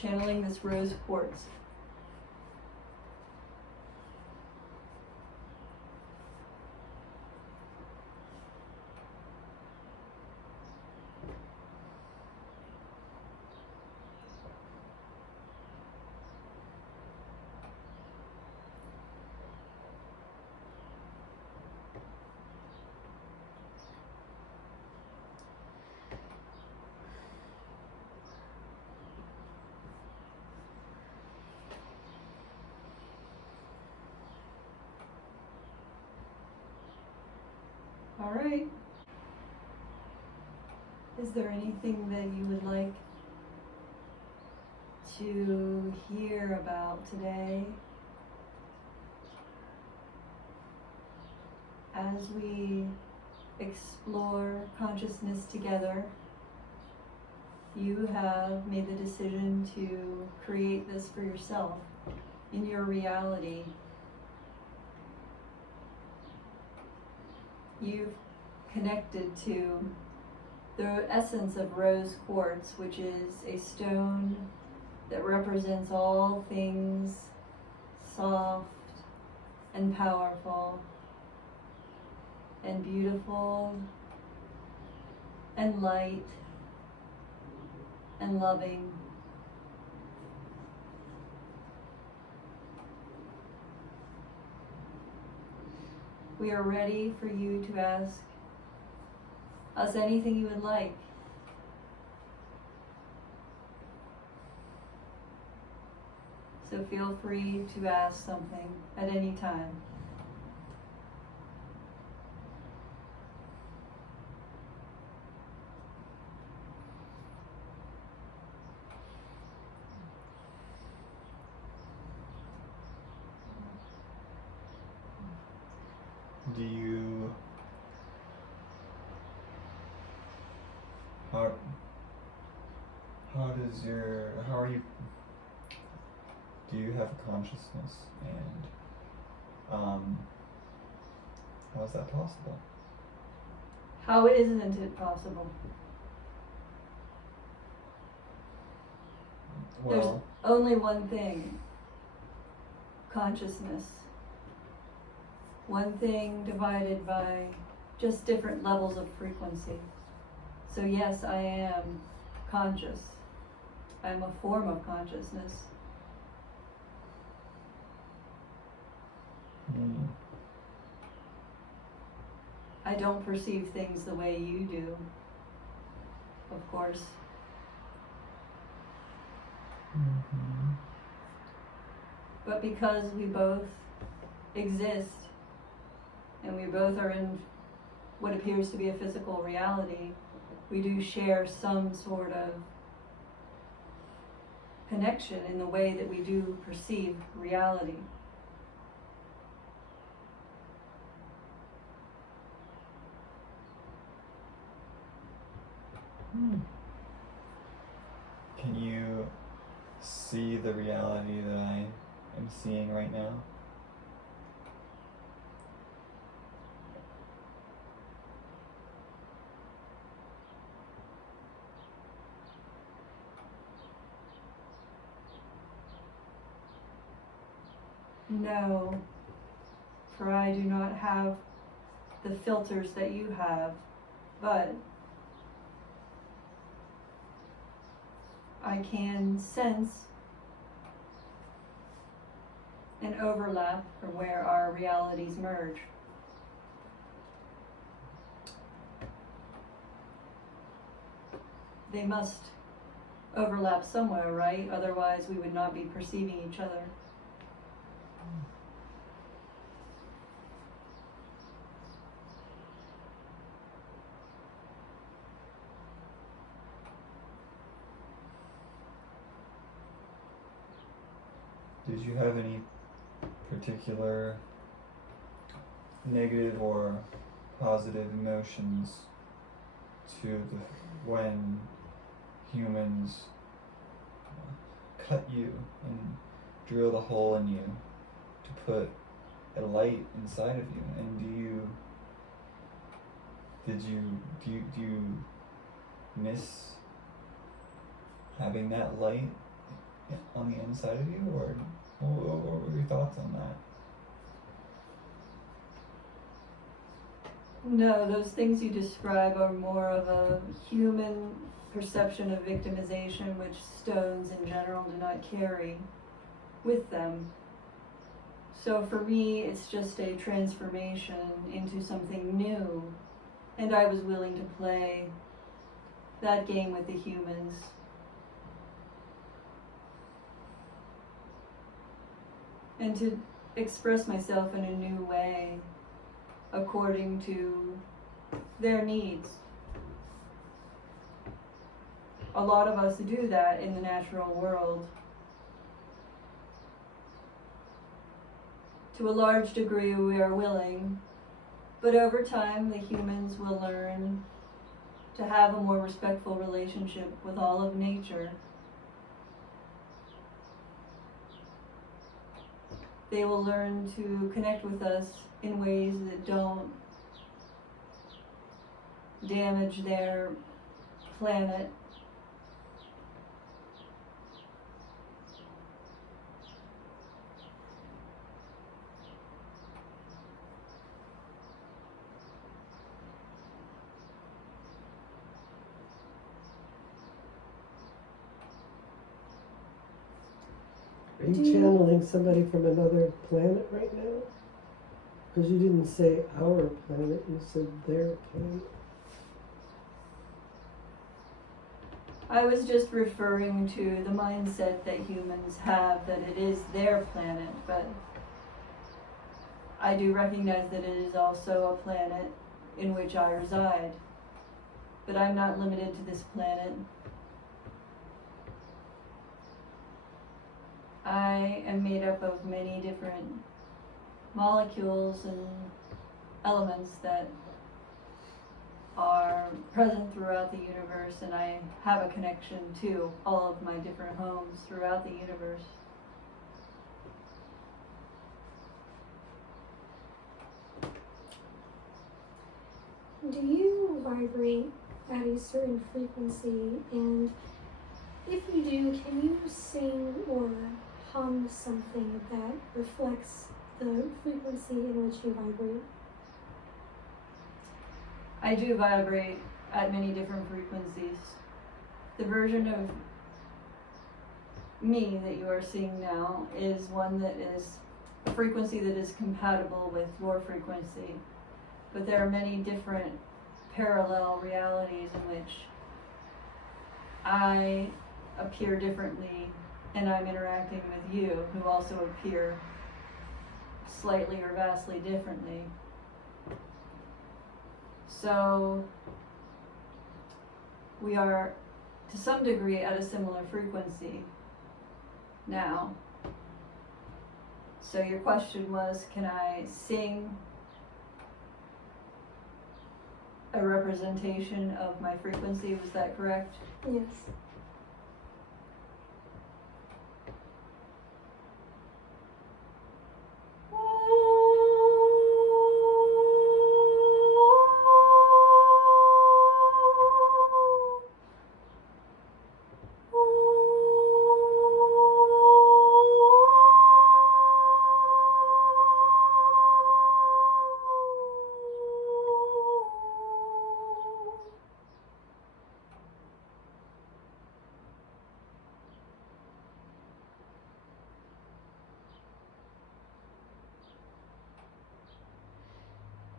channeling this rose quartz. All right. Is there anything that you would like to hear about today as we explore consciousness together? You have made the decision to create this for yourself in your reality. You've connected to the essence of rose quartz, which is a stone that represents all things soft and powerful and beautiful and light and loving. We are ready for you to ask us anything you would like. So feel free to ask something at any time. Do you how are you, do you have consciousness, and how is that possible? How isn't it possible? There's Well, only one thing: consciousness. One thing divided by just different levels of frequency. So yes, I am conscious. I am a form of consciousness. I don't perceive things the way you do, of course. Mm-hmm. But because we both exist and we both are in what appears to be a physical reality, we do share some sort of connection in the way that we do perceive reality. Can you see the reality that I am seeing right now? No, for I do not have the filters that you have, but I can sense an overlap for where our realities merge. They must overlap somewhere, right? Otherwise we would not be perceiving each other. Did you have any particular negative or positive emotions when humans cut you and drilled a hole in you to put a light inside of you? And do you miss having that light on the inside of you, or what were your thoughts on that? No, those things you describe are more of a human perception of victimization, which stones in general do not carry with them. So for me, it's just a transformation into something new, and I was willing to play that game with the humans. And to express myself in a new way, according to their needs. A lot of us do that in the natural world. To a large degree, we are willing, but over time, the humans will learn to have a more respectful relationship with all of nature. They will learn to connect with us in ways that don't damage their planet. Are you channeling somebody from another planet right now? Because you didn't say our planet, you said their planet. I was just referring to the mindset that humans have, that it is their planet, but I do recognize that it is also a planet in which I reside. But I'm not limited to this planet. I am made up of many different molecules and elements that are present throughout the universe, and I have a connection to all of my different homes throughout the universe. Do you vibrate at a certain frequency? And if you do, can you sing or hum something that reflects the frequency in which you vibrate? I do vibrate at many different frequencies. The version of me that you are seeing now is one that is a frequency that is compatible with your frequency. But there are many different parallel realities in which I appear differently and I'm interacting with you, who also appear slightly or vastly differently. So we are to some degree at a similar frequency now. So your question was, can I sing a representation of my frequency? Was that correct? Yes.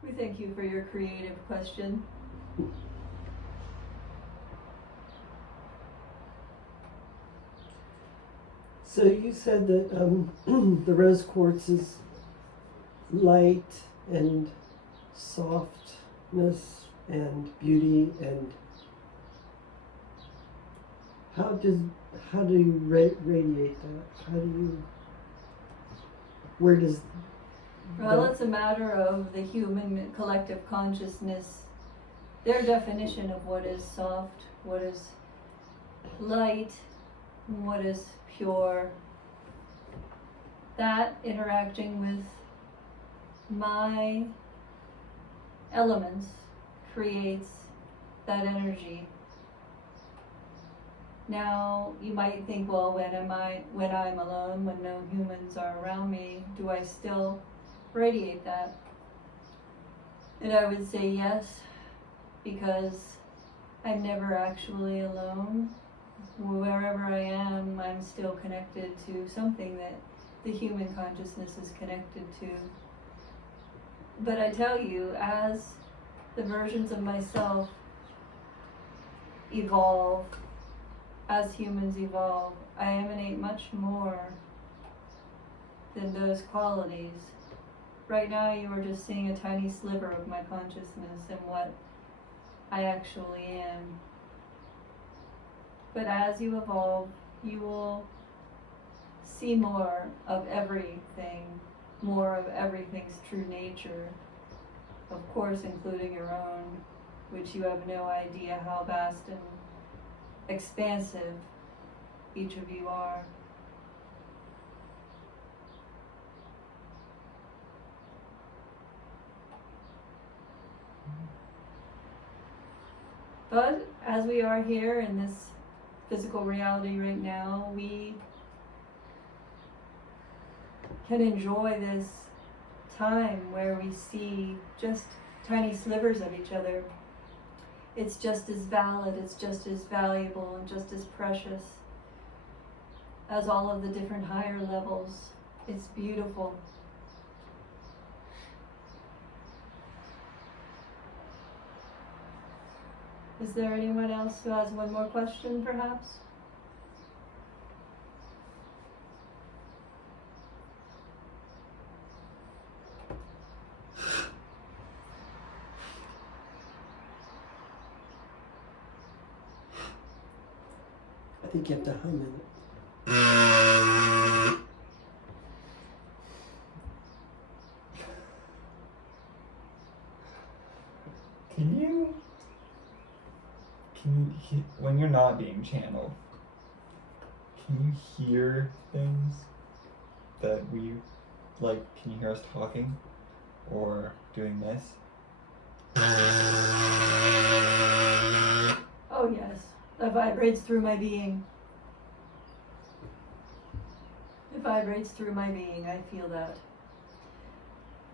We thank you for your creative question. So you said that the rose quartz is light and softness and beauty, and how do you radiate that? Where does Well, it's a matter of the human collective consciousness, their definition of what is soft, what is light, what is pure. That interacting with my elements creates that energy. Now, you might think, well, when I'm alone, when no humans are around me, do I still radiate that? And I would say yes, because I'm never actually alone. Wherever I am, I'm still connected to something that the human consciousness is connected to. But I tell you, as the versions of myself evolve, as humans evolve, I emanate much more than those qualities. Right now you are just seeing a tiny sliver of my consciousness and what I actually am. But as you evolve, you will see more of everything, more of everything's true nature, of course including your own, which you have no idea how vast and expansive each of you are. But as we are here in this physical reality right now, we can enjoy this time where we see just tiny slivers of each other. It's just as valid, it's just as valuable, and just as precious as all of the different higher levels. It's beautiful. Is there anyone else who has one more question, perhaps? I think you have to hum in it. When you're not being channeled, can you hear things that we, like, can you hear us talking or doing this? Oh yes, that vibrates through my being. It vibrates through my being, I feel that.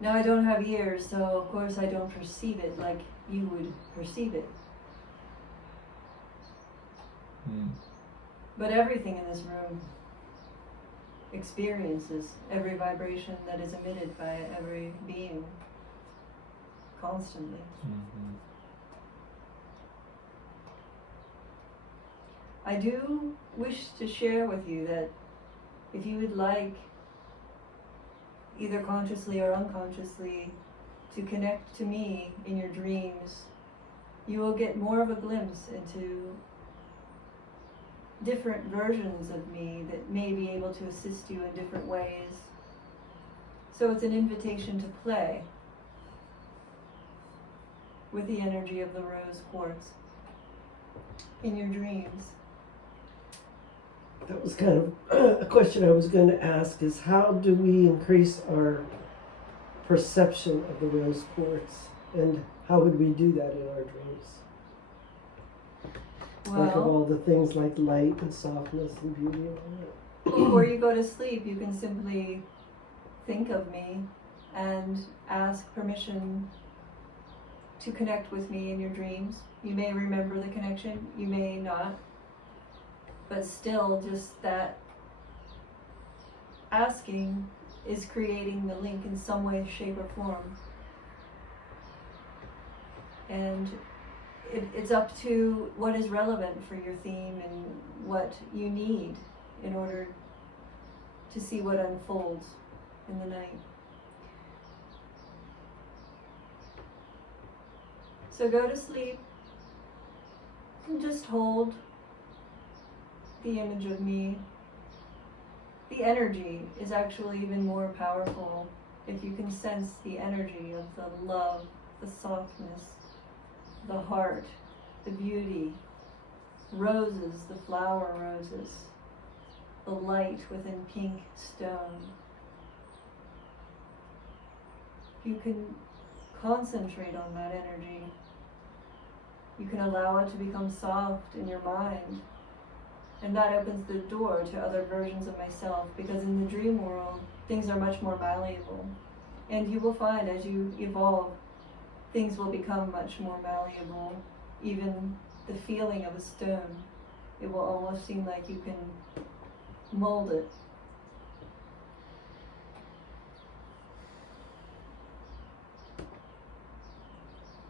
Now I don't have ears, so of course I don't perceive it like you would perceive it. But everything in this room experiences every vibration that is emitted by every being constantly. Mm-hmm. I do wish to share with you that if you would like, either consciously or unconsciously, to connect to me in your dreams, you will get more of a glimpse into different versions of me that may be able to assist you in different ways. So it's an invitation to play with the energy of the rose quartz in your dreams. That was kind of a question I was going to ask, is how do we increase our perception of the rose quartz, and how would we do that in our dreams? Like of all the things like light and softness and beauty and all that. Before you go to sleep, you can simply think of me and ask permission to connect with me in your dreams. You may remember the connection, you may not, but still just that asking is creating the link in some way, shape, or form. And it's up to what is relevant for your theme and what you need in order to see what unfolds in the night. So go to sleep and just hold the image of me. The energy is actually even more powerful if you can sense the energy of the love, the softness, the heart, the beauty, roses, the flower roses, the light within pink stone. You can concentrate on that energy. You can allow it to become soft in your mind And that opens the door to other versions of myself, because in the dream world, things are much more malleable. And you will find as you evolve, things will become much more malleable. Even the feeling of a stone, it will almost seem like you can mold it.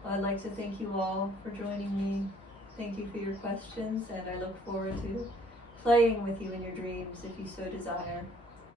I'd like to thank you all for joining me. Thank you for your questions, and I look forward to playing with you in your dreams if you so desire.